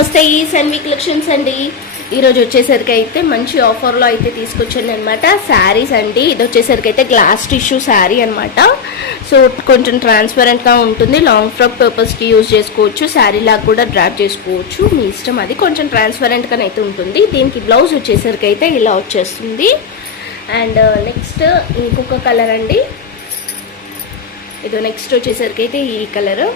నమస్తే ఈ సన్వి కలెక్షన్స్ అండి. ఈరోజు వచ్చేసరికి అయితే మంచి ఆఫర్లో అయితే తీసుకొచ్చాను అనమాట. శారీస్ అండి. ఇది వచ్చేసరికి అయితే గ్లాస్ టిష్యూ శారీ అనమాట. సో కొంచెం ట్రాన్స్పరెంట్గా ఉంటుంది. లాంగ్ ఫ్రాక్ పర్పస్కి యూజ్ చేసుకోవచ్చు. శారీ లాగా కూడా డ్రాప్ చేసుకోవచ్చు, మీ ఇష్టం. అది కొంచెం ట్రాన్స్పరెంట్గా అయితే ఉంటుంది. దీనికి బ్లౌజ్ వచ్చేసరికి అయితే ఇలా వచ్చేస్తుంది. అండ్ నెక్స్ట్ ఇంకొక కలర్ అండి. ఇది నెక్స్ట్ వచ్చేసరికి అయితే ఈ కలర్.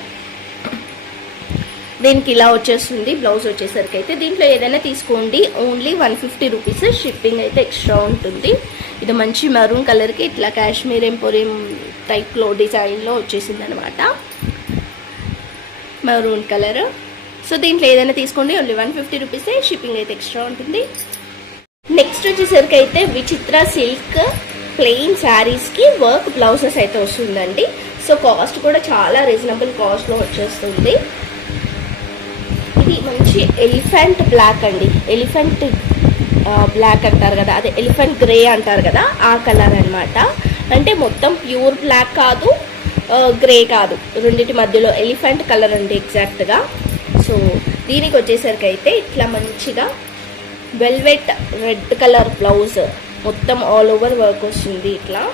దీనికి ఇలా వచ్చేస్తుంది బ్లౌజ్ వచ్చేసరికి అయితే. దీంట్లో ఏదైనా తీసుకోండి, ఓన్లీ 150 రూపీస్. షిప్పింగ్ అయితే ఎక్స్ట్రా ఉంటుంది. ఇది మంచి మెరూన్ కలర్కి ఇట్లా కాశ్మీర్ ఎంపోరియం టైప్లో డిజైన్లో వచ్చేసింది అనమాట, మెరూన్ కలర్. సో దీంట్లో ఏదైనా తీసుకోండి, ఓన్లీ 150 రూపీసే. షిప్పింగ్ అయితే ఎక్స్ట్రా ఉంటుంది. నెక్స్ట్ వచ్చేసరికి అయితే విచిత్ర సిల్క్ ప్లెయిన్ శారీస్కి వర్క్ బ్లౌజెస్ అయితే వస్తుందండి. సో కాస్ట్ కూడా చాలా రీజనబుల్ కాస్ట్లో వచ్చేస్తుంది. ఇది మంచి ఎలిఫెంట్ బ్లాక్ అండి. ఎలిఫెంట్ బ్లాక్ అంటారు కదా, అదే ఎలిఫెంట్ గ్రే అంటారు కదా, ఆ కలర్ అనమాట. అంటే మొత్తం ప్యూర్ బ్లాక్ కాదు, గ్రే కాదు, రెండింటి మధ్యలో ఎలిఫెంట్ కలర్ అండి ఎగ్జాక్ట్గా. సో దీనికి వచ్చేసరికి అయితే ఇట్లా మంచిగా వెల్వెట్ రెడ్ కలర్ బ్లౌజ్, మొత్తం ఆల్ ఓవర్ వర్క్ వస్తుంది. ఇట్లా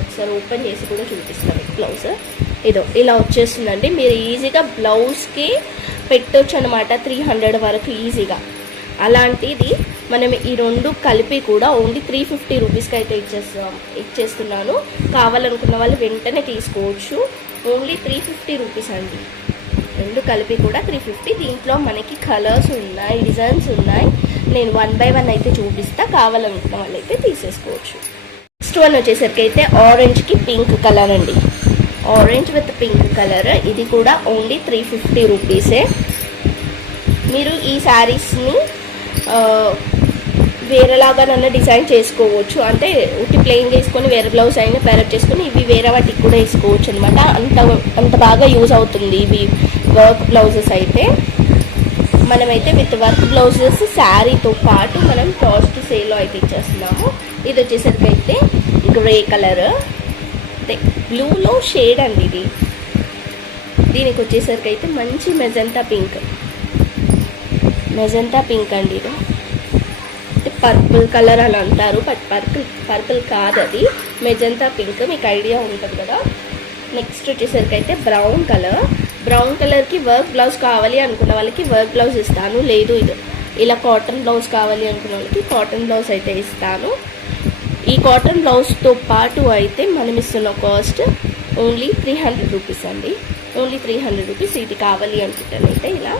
ఒకసారి ఓపెన్ చేసి కూడా చూపిస్తాను బ్లౌజ్. ఇదో ఇలా వచ్చేస్తుందండి. మీరు ఈజీగా బ్లౌజ్కి పెట్టొచ్చు అనమాట, 300 వరకు ఈజీగా. అలాంటిది మనం ఈ రెండు కలిపి కూడా ఓన్లీ 350 రూపీస్కి అయితే ఇచ్చేస్తున్నాను. కావాలనుకున్న వాళ్ళు వెంటనే తీసుకోవచ్చు. ఓన్లీ 350 రూపీస్ అండి. రెండు కలిపి కూడా 350. దీంట్లో మనకి కలర్స్ ఉన్నాయి, డిజైన్స్ ఉన్నాయి. నేను 1 బై 1 అయితే చూపిస్తా, కావాలనుకున్న వాళ్ళు అయితే తీసేసుకోవచ్చు. నెక్స్ట్ వన్ వచ్చేసరికి అయితే ఆరెంజ్కి పింక్ కలర్ అండి. Orange with pink colour. ఇది కూడా ఓన్లీ 350 రూపీసే. మీరు ఈ శారీస్ని వేరేలాగా నన్ను డిజైన్ చేసుకోవచ్చు. అంటే ఉట్టి ప్లెయిన్ చేసుకొని వేరే బ్లౌజ్ అయినా పేరప్ చేసుకొని ఇవి వేరే వాటికి కూడా వేసుకోవచ్చు అనమాట. అంత బాగా యూజ్ అవుతుంది ఇవి వర్క్ బ్లౌజెస్ అయితే. మనమైతే విత్ వర్క్ బ్లౌజెస్ శారీతో పాటు మనం కాస్ట్ సేల్లో అయితే ఇచ్చేస్తున్నాము. ఇది వచ్చేసరికి అయితే గ్రే కలర్, బ్లూలో షేడ్ అండి ఇది. దీనికి వచ్చేసరికి అయితే మంచి మెజెంటా పింక్ అండి. ఇది పర్పుల్ కలర్ అని అంటారు, బట్ పర్పుల్ కాదు, అది మెజెంటా పింక్. మీకు ఐడియా ఉంటుంది కదా. నెక్స్ట్ వచ్చేసరికి అయితే బ్రౌన్ కలర్కి వర్క్ బ్లౌజ్ కావాలి అనుకున్న వాళ్ళకి వర్క్ బ్లౌజ్ ఇస్తాను. లేదు ఇది ఇలా కాటన్ బ్లౌజ్ కావాలి అనుకున్న వాళ్ళకి కాటన్ బ్లౌజ్ అయితే ఇస్తాను. ఈ కాటన్ బ్లౌజ్తో పాటు అయితే మనం ఇస్తున్న కాస్ట్ ఓన్లీ 300 రూపీస్ అండి. Only 300 rupees. ఇది కావాలి అనుకుంటానైతే ఇలా,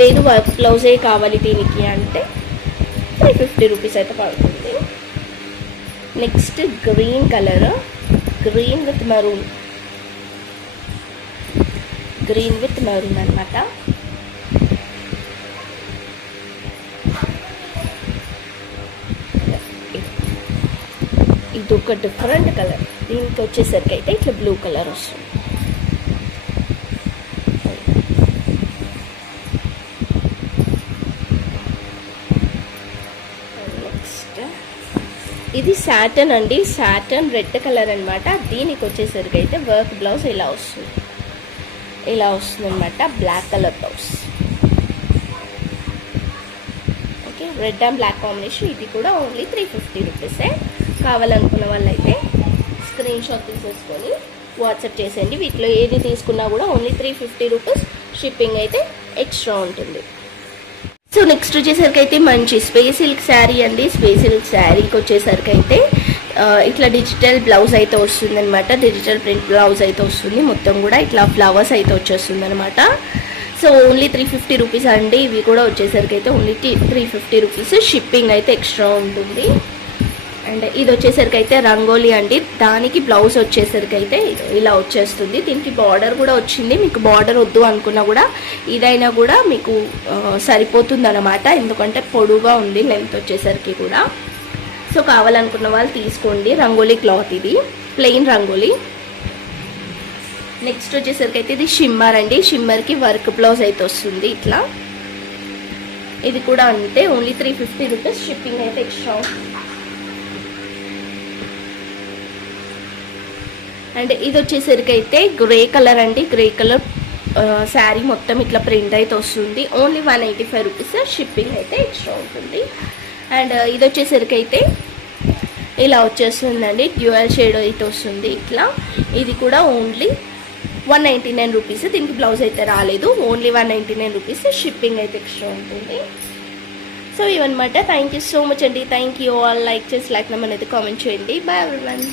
లేదు వర్క్ బ్లౌజే కావాలి దీనికి అంటే 350 రూపీస్ అయితే పడుతుంది. Next green colour, green with maroon అనమాట. ఇది ఒక డిఫరెంట్ కలర్. దీనికి వచ్చేసరికి అయితే ఇట్లా బ్లూ కలర్ వస్తుంది. నెక్స్ట్ ఇది సాటన్ అండి. సాటన్ రెడ్ కలర్ అనమాట. దీనికి వచ్చేసరికి అయితే వర్క్ బ్లౌజ్ ఇలా వస్తుంది అనమాట, black colour blouse. Okay, red and black combination. ఇది కూడా ఓన్లీ 350 రూపీసే. కావాలనుకున్న వాళ్ళైతే స్క్రీన్ షాట్ తీసేసుకొని వాట్సాప్ చేసేయండి. వీటిలో ఏది తీసుకున్నా కూడా ఓన్లీ 350 రూపీస్. షిప్పింగ్ అయితే ఎక్స్ట్రా ఉంటుంది. సో నెక్స్ట్ వచ్చేసరికి అయితే మంచి స్పేస్ సిల్క్ శారీ అండి. స్పేస్ సిల్క్ శారీకి వచ్చేసరికి అయితే ఇట్లా డిజిటల్ బ్లౌజ్ అయితే వస్తుంది అనమాట. డిజిటల్ ప్రింట్ బ్లౌజ్ అయితే వస్తుంది. మొత్తం కూడా ఇట్లా ఫ్లవర్స్ అయితే వచ్చేస్తుంది అనమాట. సో ఓన్లీ 350 రూపీస్ అండి. ఇవి కూడా వచ్చేసరికి అయితే ఓన్లీ 350 రూపీస్. షిప్పింగ్ అయితే ఎక్స్ట్రా ఉంటుంది. అండ్ ఇది వచ్చేసరికి అయితే రంగోలీ అండి. దానికి బ్లౌజ్ వచ్చేసరికి అయితే ఇలా వచ్చేస్తుంది. దీనికి బార్డర్ కూడా వచ్చింది. మీకు బార్డర్ వద్దు అనుకున్నా కూడా ఇదైనా కూడా మీకు సరిపోతుంది అనమాట, ఎందుకంటే పొడుగా ఉంది లెంత్ వచ్చేసరికి కూడా. సో కావాలనుకున్న వాళ్ళు తీసుకోండి. రంగోలీ క్లాత్, ఇది ప్లెయిన్ రంగోలీ. నెక్స్ట్ వచ్చేసరికి అయితే ఇది షిమ్మర్ అండి. షిమ్మర్కి వర్క్ బ్లౌజ్ అయితే వస్తుంది ఇట్లా. ఇది కూడా అంతే, ఓన్లీ 350 రూపీస్. షిప్పింగ్ అయితే ఎక్స్ట్రా. అండ్ ఇది వచ్చేసరికి అయితే గ్రే కలర్ అండి. గ్రే కలర్ శారీ మొత్తం ఇట్లా ప్రింట్ అయితే వస్తుంది. Only 185 rupees. షిప్పింగ్ అయితే ఎక్స్ట్రా ఉంటుంది. అండ్ ఇది వచ్చేసరికి అయితే ఇలా వచ్చేస్తుందండి. డ్యూయల్ షేడ్ అయితే వస్తుంది ఇట్లా. ఇది కూడా ఓన్లీ 199 రూపీస్. దీనికి బ్లౌజ్ అయితే రాలేదు. Only 199 rupees. షిప్పింగ్ అయితే ఎక్స్ట్రా ఉంటుంది. సో ఇవన్నమాట. థ్యాంక్ యూ సో మచ్ అండి. Thank you all. లైక్ చేసి లైక్ నెంబర్ అయితే కామెంట్ చేయండి. Bye everyone.